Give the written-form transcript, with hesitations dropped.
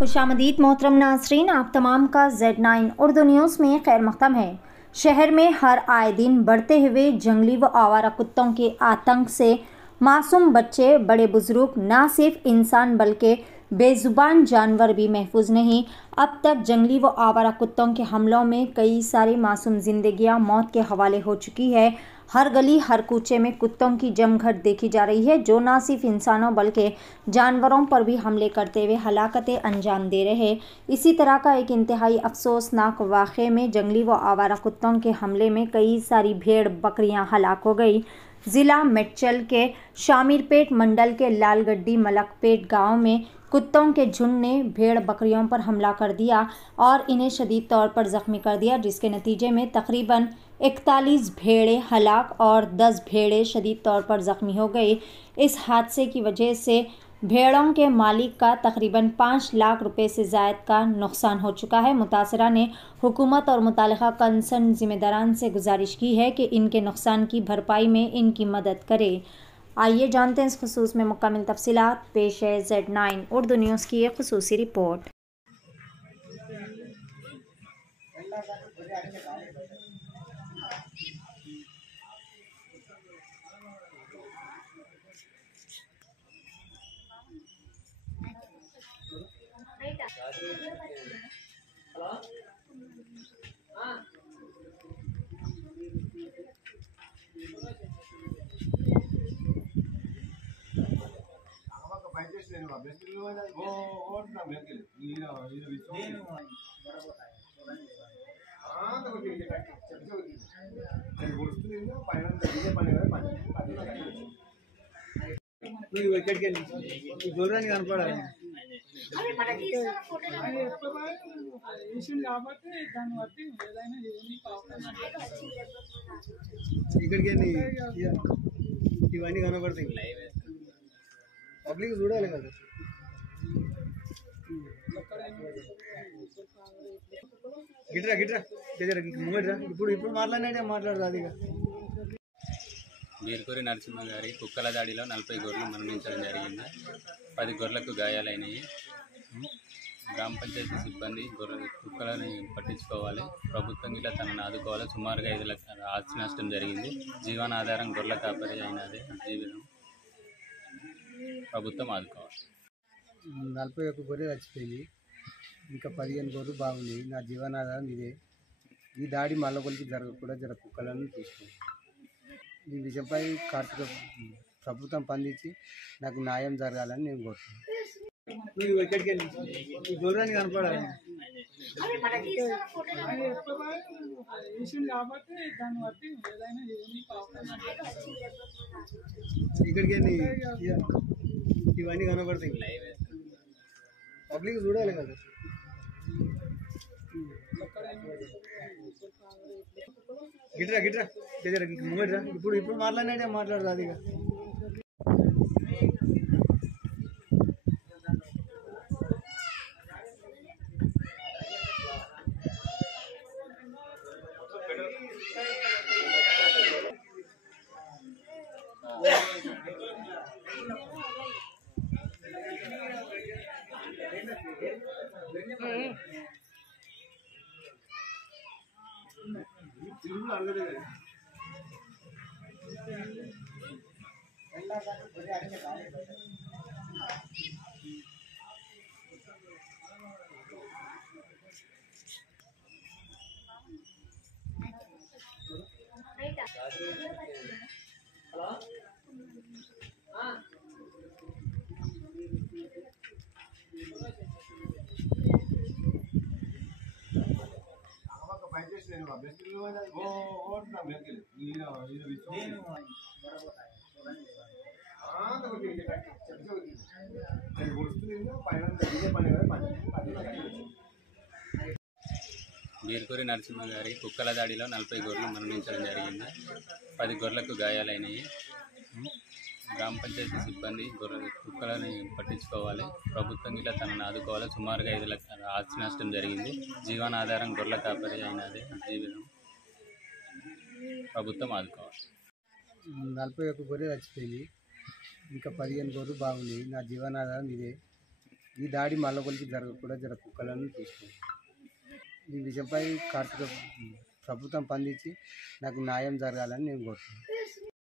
खुशामदीद मोहतरम नाज़रीन, आप तमाम का Z9 उर्दू न्यूज़ में खैर मक़दम है। शहर में हर आए दिन बढ़ते हुए जंगली व आवारा कुत्तों के आतंक से मासूम बच्चे, बड़े बुजुर्ग, ना सिर्फ इंसान बल्कि बेजुबान जानवर भी महफूज नहीं। अब तक जंगली व आवारा कुत्तों के हमलों में कई सारी मासूम जिंदगियां मौत के हवाले हो चुकी है। हर गली हर कूचे में कुत्तों की जमघट देखी जा रही है, जो ना सिर्फ इंसानों बल्कि जानवरों पर भी हमले करते हुए हलाकतें अंजाम दे रहे हैं। इसी तरह का एक इंतहाई अफसोसनाक वाक़े में जंगली व आवारा कुत्तों के हमले में कई सारी भेड़ बकरियां हलाक हो गई। ज़िला मेडचल के शामीरपेट मंडल के लालगड्डी मलकपेट गांव में कुत्तों के झुंड ने भेड़ बकरियों पर हमला कर दिया और इन्हें शदीद तौर पर ज़ख्मी कर दिया, जिसके नतीजे में तकरीबन 41 भेड़ें हलाक और 10 भेड़ें शदीद तौर पर ज़ख्मी हो गई। इस हादसे की वजह से भेड़ों के मालिक का तकरीबन 5 लाख रुपए से ज़ायद का नुकसान हो चुका है। मुतासरा ने हुकूमत और मुतालिका कंसर्न ज़िम्मेदारान से गुजारिश की है कि इनके नुकसान की भरपाई में इनकी मदद करे। आइए जानते हैं इस खुसूस में मुकम्मल तफसीलात। पेश है Z9 उर्दू न्यूज़ की एक खुसूसी रिपोर्ट। వికెట్ గోల్రాని కనపడాలి కాబట్టి దాన్ని బట్టి ఏదైనా ఇక్కడికి ఇవన్నీ కనపడతాయి, పబ్లిక్ చూడాలి కదా. గిట్రా గిట్రా దగ్గర ముంగట్రా, ఇప్పుడు మాట్లాడదు అది. బీర్కూరి నరసింహ గారి కుక్కల దాడిలో 40 గొర్రెలు మరణించడం జరిగింది. 10 గొర్రెలకు గాయాలైనవి. గ్రామ పంచాయతీ సిబ్బంది కుక్కలను పట్టించుకోవాలి. ప్రభుత్వం ఇలా తనను ఆదుకోవాలి. సుమారుగా 5 లక్షల ఆస్తి నష్టం జరిగింది. జీవనాధారం గొర్రెల కాపరి అయినది జీవితం. ప్రభుత్వం ఆదుకోవాలి. 41 గొర్రె చచ్చిపోయింది, ఇంకా 15 గొర్రెలు బాగున్నాయి. నా జీవనాధారం ఇదే. ఈ దాడి మళ్ళొకరికి జరగకుండా కుక్కలను చూసుకోండి. ఈ విషయంపై కార్తీక ప్రభుత్వం స్పందించి నాకు న్యాయం జరగాలని నేను కోరుతున్నాను. ఇక్కడికి గోల్రాని కనపడాలి కాబట్టి దాన్ని బట్టి ఏదైనా ఇక్కడికి ఇవన్నీ కనపడతాయి, పబ్లిక్ చూడాలి కదా. గిట్రా గిట్రా దగ్గర ముంగట్రా, ఇప్పుడు మాట్లాడదు అది. బీర్కూరి నరసింహ గారి కుక్కల దాడిలో 40 గొర్రెలు మరణించడం జరిగింది. 10 గొర్రెలకు గాయాలైనవి. గ్రామ పంచాయతీ సిబ్బంది కుక్కలను పట్టించుకోవాలి. ప్రభుత్వం ఇలా తనను ఆదుకోవాలి. సుమారుగా 5 లక్షల ఆస్తి నష్టం జరిగింది. జీవనాధారం గొర్రెల కాపరి అయినది జీవితం. ప్రభుత్వం ఆదుకోవాలి. 41 గొర్రె చచ్చిపోయింది, ఇంకా 15 గొర్రెలు బాగున్నాయి. నా జీవనాధారం ఇదే. ఈ దాడి మళ్ళొకరికి జరగకుండా జర కుక్కలను చూసుకోండి. ఈ విషయంపై కార్తీక ప్రభుత్వం స్పందించి నాకు న్యాయం జరగాలని నేను కోరుతున్నాను.